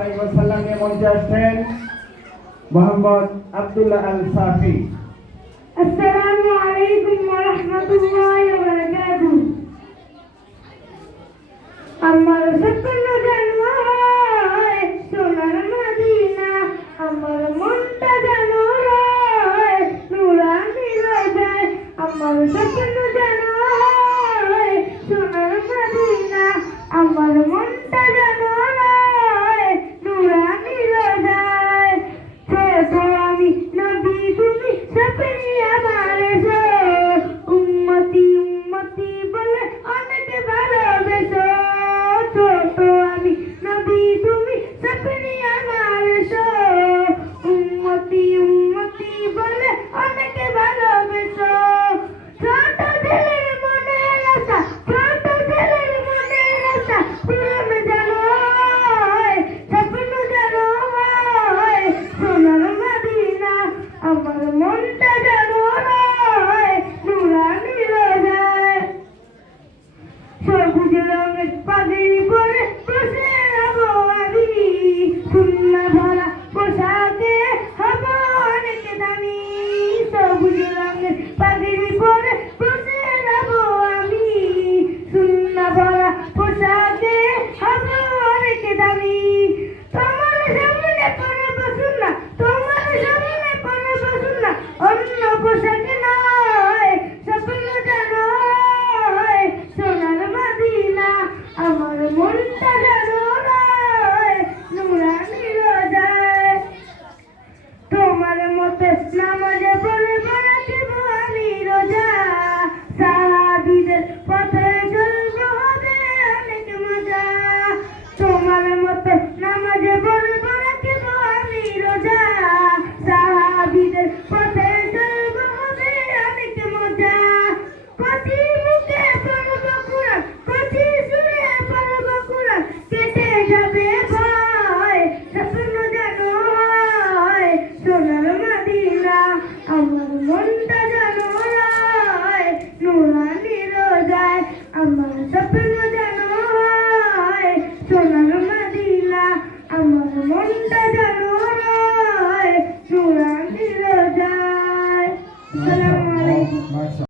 আলাইহি ওয়াসাল্লাম নিয়ে মঞ্চে আসছেন মোহাম্মদ আব্দুল্লাহ আল সাফি। আসসালামু আলাইকুম ওয়া রাহমাতুল্লাহি ওয়া বারাকাতুহু। আমার স্বপ্ন যেন হয় সোনার মদিনা, আমার মনটা যেন হয় নুরানি রোজায়। আমার স্বপ্ন যেন হয় সোনার মদিনা, আমার মনটা যেন হয় নুরানি রোজায়। ছোট আমি নবী তুমি সপনি আমার এসো, উম্মতি উম্মতি বলে অনেক ভালোবেসো। ছোট আমি নবী তুমি সপনি আমার এসো, উম্মতি উম্মতি বলে অনেক ভালোবেসো। ছোট ছেলের মনের আশা, ছোট ছেলের মনের আশা পূরণ যেন হয়, স্বপ্ন যেন হয় সোনার মদিনা, আমার মনটা যেন হয় নুরানি রোজায়। সবুজ রঙের পাগড়ি পরে বসে রব আমি, সুন্নাহ ভরা পোশাকে হব অনেক দামি। সবুজ রঙের পাগড়ি পরে বসে রব আমি, সুন্নাহ ভরা পোশাকে হব অনেক দামি। তোমার সামনে পরব সুন্নাহ, তোমার সামনে পরব সুন্নাহ, অন্য পোশাকে নয়, স্বপ্ন যেন হয় সোনার মদিনা, আমার মনটা যেন হয় নুরানি রোজায়। তোমার মতে নামাজে পড়ব রাখব আমি রোজা, সাহাবীদের পথে চলব হবে অনেক মজা। তোমার মতে নামাজে পড়ব রাখব আমি রোজা, সাহাবীদের পথে চলব হবে অনেক মজা। কচি মুখে পড়ব কুরআন, কচি সুরে পড়ব কুরআন, কেটে যাবে ভয়, স্বপ্ন যেন হয় সোনার মদিনা, আমার মনটা যেন হয় নুরানি রোজায়। আমার স্বপ্ন যেন হয় সোনার মদিনা, আমার মনটা যেন